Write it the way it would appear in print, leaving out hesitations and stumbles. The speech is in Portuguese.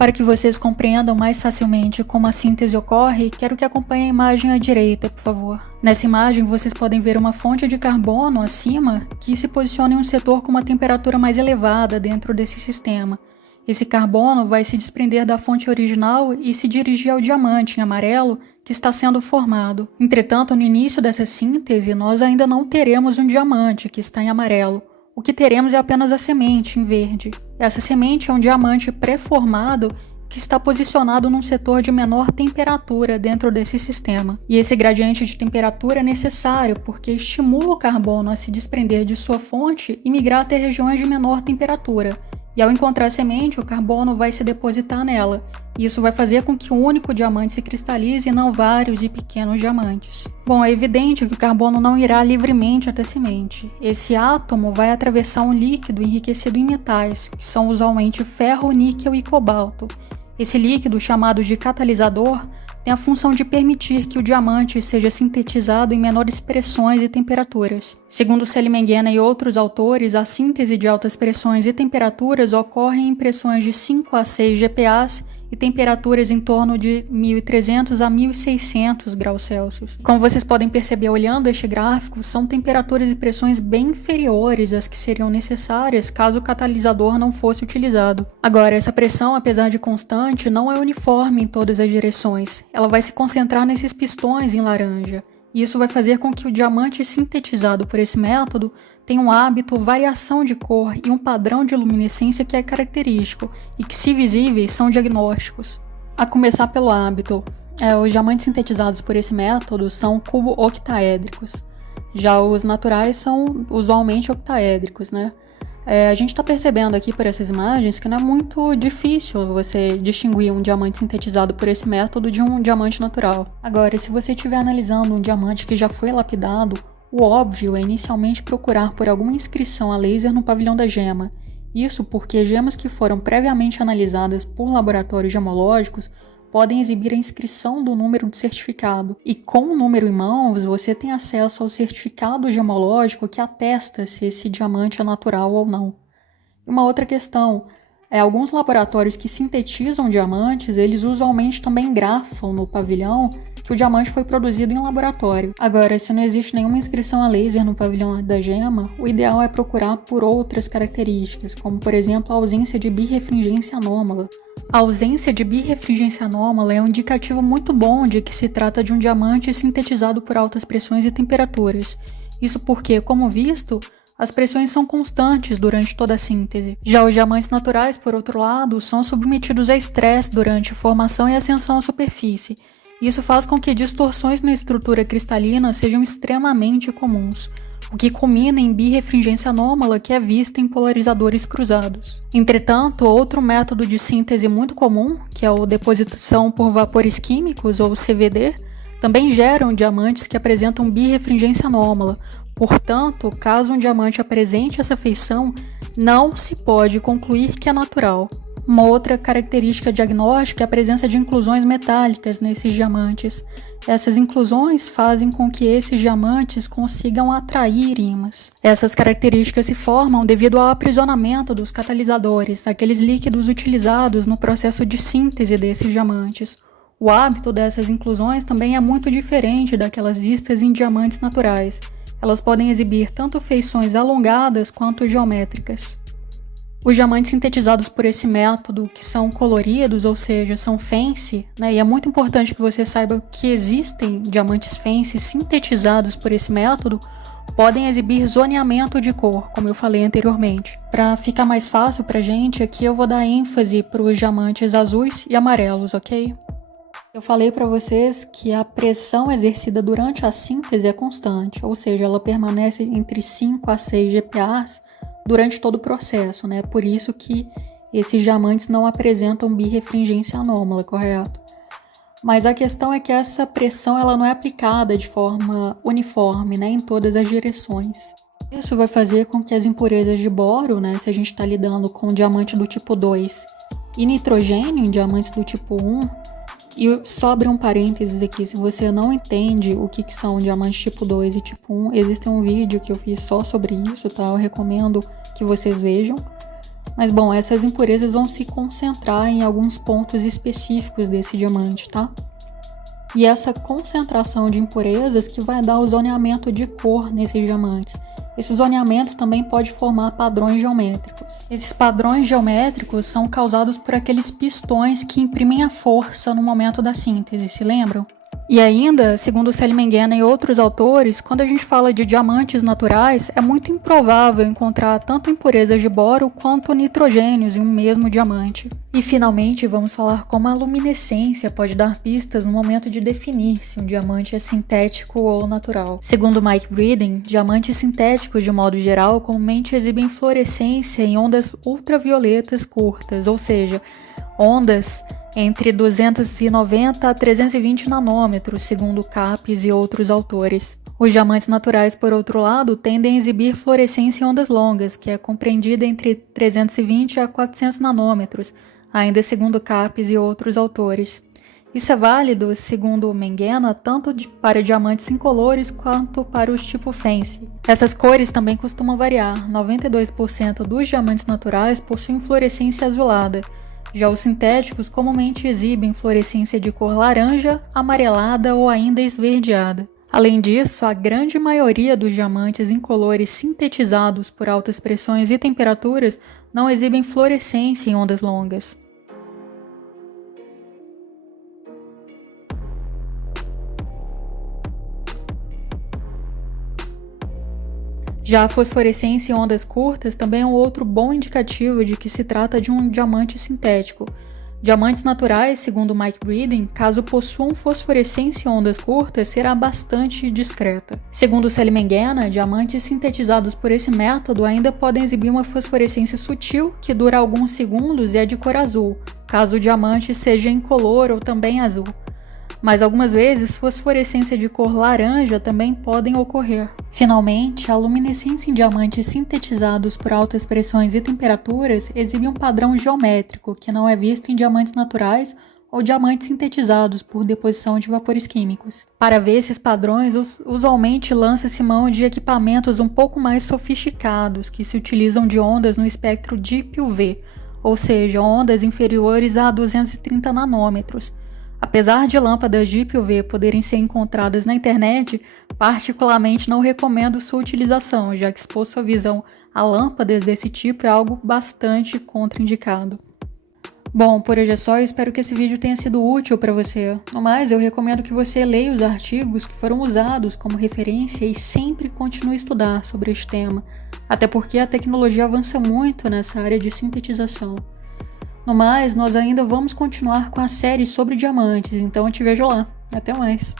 Para que vocês compreendam mais facilmente como a síntese ocorre, quero que acompanhem a imagem à direita, por favor. Nessa imagem, vocês podem ver uma fonte de carbono acima que se posiciona em um setor com uma temperatura mais elevada dentro desse sistema. Esse carbono vai se desprender da fonte original e se dirigir ao diamante em amarelo que está sendo formado. Entretanto, no início dessa síntese, nós ainda não teremos um diamante que está em amarelo. O que teremos é apenas a semente em verde. Essa semente é um diamante pré-formado que está posicionado num setor de menor temperatura dentro desse sistema. E esse gradiente de temperatura é necessário porque estimula o carbono a se desprender de sua fonte e migrar até regiões de menor temperatura. E ao encontrar a semente, o carbono vai se depositar nela. E isso vai fazer com que um único diamante se cristalize e não vários e pequenos diamantes. Bom, é evidente que o carbono não irá livremente até a semente. Esse átomo vai atravessar um líquido enriquecido em metais, que são usualmente ferro, níquel e cobalto. Esse líquido, chamado de catalisador, tem a função de permitir que o diamante seja sintetizado em menores pressões e temperaturas. Segundo Seligman e outros autores, a síntese de altas pressões e temperaturas ocorre em pressões de 5 a 6 GPa e temperaturas em torno de 1.300 a 1.600 graus Celsius. Como vocês podem perceber olhando este gráfico, são temperaturas e pressões bem inferiores às que seriam necessárias caso o catalisador não fosse utilizado. Agora, essa pressão, apesar de constante, não é uniforme em todas as direções. Ela vai se concentrar nesses pistões em laranja. E isso vai fazer com que o diamante sintetizado por esse método tenha um hábito, variação de cor e um padrão de luminescência que é característico e que, se visíveis, são diagnósticos. A começar pelo hábito, os diamantes sintetizados por esse método são cubo-octaédricos. Já os naturais são usualmente octaédricos, né? A gente está percebendo aqui por essas imagens que não é muito difícil você distinguir um diamante sintetizado por esse método de um diamante natural. Agora, se você estiver analisando um diamante que já foi lapidado, o óbvio é inicialmente procurar por alguma inscrição a laser no pavilhão da gema. Isso porque gemas que foram previamente analisadas por laboratórios gemológicos podem exibir a inscrição do número do certificado. E com o número em mãos, você tem acesso ao certificado gemológico que atesta se esse diamante é natural ou não. E uma outra questão, alguns laboratórios que sintetizam diamantes, eles usualmente também grafam no pavilhão que o diamante foi produzido em laboratório. Agora, se não existe nenhuma inscrição a laser no pavilhão da gema, o ideal é procurar por outras características, como por exemplo a ausência de birrefringência anômala. A ausência de birrefringência anômala é um indicativo muito bom de que se trata de um diamante sintetizado por altas pressões e temperaturas. Isso porque, como visto, as pressões são constantes durante toda a síntese. Já os diamantes naturais, por outro lado, são submetidos a estresse durante formação e ascensão à superfície. Isso faz com que distorções na estrutura cristalina sejam extremamente comuns, o que culmina em birrefringência anômala que é vista em polarizadores cruzados. Entretanto, outro método de síntese muito comum, que é a deposição por vapores químicos, ou CVD, também geram diamantes que apresentam birrefringência anômala. Portanto, caso um diamante apresente essa feição, não se pode concluir que é natural. Uma outra característica diagnóstica é a presença de inclusões metálicas nesses diamantes. Essas inclusões fazem com que esses diamantes consigam atrair ímãs. Essas características se formam devido ao aprisionamento dos catalisadores, aqueles líquidos utilizados no processo de síntese desses diamantes. O hábito dessas inclusões também é muito diferente daquelas vistas em diamantes naturais. Elas podem exibir tanto feições alongadas quanto geométricas. Os diamantes sintetizados por esse método, que são coloridos, ou seja, são fancy, né? E é muito importante que você saiba que existem diamantes fancy sintetizados por esse método, podem exibir zoneamento de cor, como eu falei anteriormente. Para ficar mais fácil pra gente, aqui eu vou dar ênfase para os diamantes azuis e amarelos, ok? Eu falei para vocês que a pressão exercida durante a síntese é constante, ou seja, ela permanece entre 5 a 6 GPa durante todo o processo, né? Por isso que esses diamantes não apresentam birrefringência anômala, correto? Mas a questão é que essa pressão ela não é aplicada de forma uniforme, né, em todas as direções. Isso vai fazer com que as impurezas de boro, né, se a gente está lidando com diamante do tipo 2 e nitrogênio em diamantes do tipo 1, e só abrir um parênteses aqui, se você não entende o que são diamantes tipo 2 e tipo 1, existe um vídeo que eu fiz só sobre isso, tá? Eu recomendo que vocês vejam. Mas bom, essas impurezas vão se concentrar em alguns pontos específicos desse diamante, tá? E essa concentração de impurezas que vai dar o zoneamento de cor nesses diamantes. Esse zoneamento também pode formar padrões geométricos. Esses padrões geométricos são causados por aqueles pistões que imprimem a força no momento da síntese, se lembram? E ainda, segundo Seligman e outros autores, quando a gente fala de diamantes naturais, é muito improvável encontrar tanto impurezas de boro quanto nitrogênios em um mesmo diamante. E finalmente, vamos falar como a luminescência pode dar pistas no momento de definir se um diamante é sintético ou natural. Segundo Mike Breeden, diamantes sintéticos, de modo geral, comumente exibem fluorescência em ondas ultravioletas curtas, ou seja, ondas entre 290 a 320 nanômetros, segundo Capes e outros autores. Os diamantes naturais, por outro lado, tendem a exibir fluorescência em ondas longas, que é compreendida entre 320 a 400 nanômetros, ainda segundo Capes e outros autores. Isso é válido, segundo Mengena, tanto para diamantes incolores quanto para os tipo Fancy. Essas cores também costumam variar. 92% dos diamantes naturais possuem fluorescência azulada. Já os sintéticos comumente exibem fluorescência de cor laranja, amarelada ou ainda esverdeada. Além disso, a grande maioria dos diamantes incolores sintetizados por altas pressões e temperaturas não exibem fluorescência em ondas longas. Já a fosforescência em ondas curtas também é um outro bom indicativo de que se trata de um diamante sintético. Diamantes naturais, segundo Mike Breeden, caso possuam fosforescência em ondas curtas, será bastante discreta. Segundo Seligman, diamantes sintetizados por esse método ainda podem exibir uma fosforescência sutil que dura alguns segundos e é de cor azul, caso o diamante seja incolor ou também azul. Mas algumas vezes fosforescência de cor laranja também podem ocorrer. Finalmente, a luminescência em diamantes sintetizados por altas pressões e temperaturas exibe um padrão geométrico que não é visto em diamantes naturais ou diamantes sintetizados por deposição de vapores químicos. Para ver esses padrões, usualmente lança-se mão de equipamentos um pouco mais sofisticados que se utilizam de ondas no espectro Deep UV, ou seja, ondas inferiores a 230 nanômetros. Apesar de lâmpadas Deep UV poderem ser encontradas na internet, particularmente não recomendo sua utilização, já que expor sua visão a lâmpadas desse tipo é algo bastante contraindicado. Bom, por hoje é só, eu espero que esse vídeo tenha sido útil para você. No mais, eu recomendo que você leia os artigos que foram usados como referência e sempre continue a estudar sobre este tema, até porque a tecnologia avança muito nessa área de sintetização. No mais, nós ainda vamos continuar com a série sobre diamantes, então eu te vejo lá. Até mais!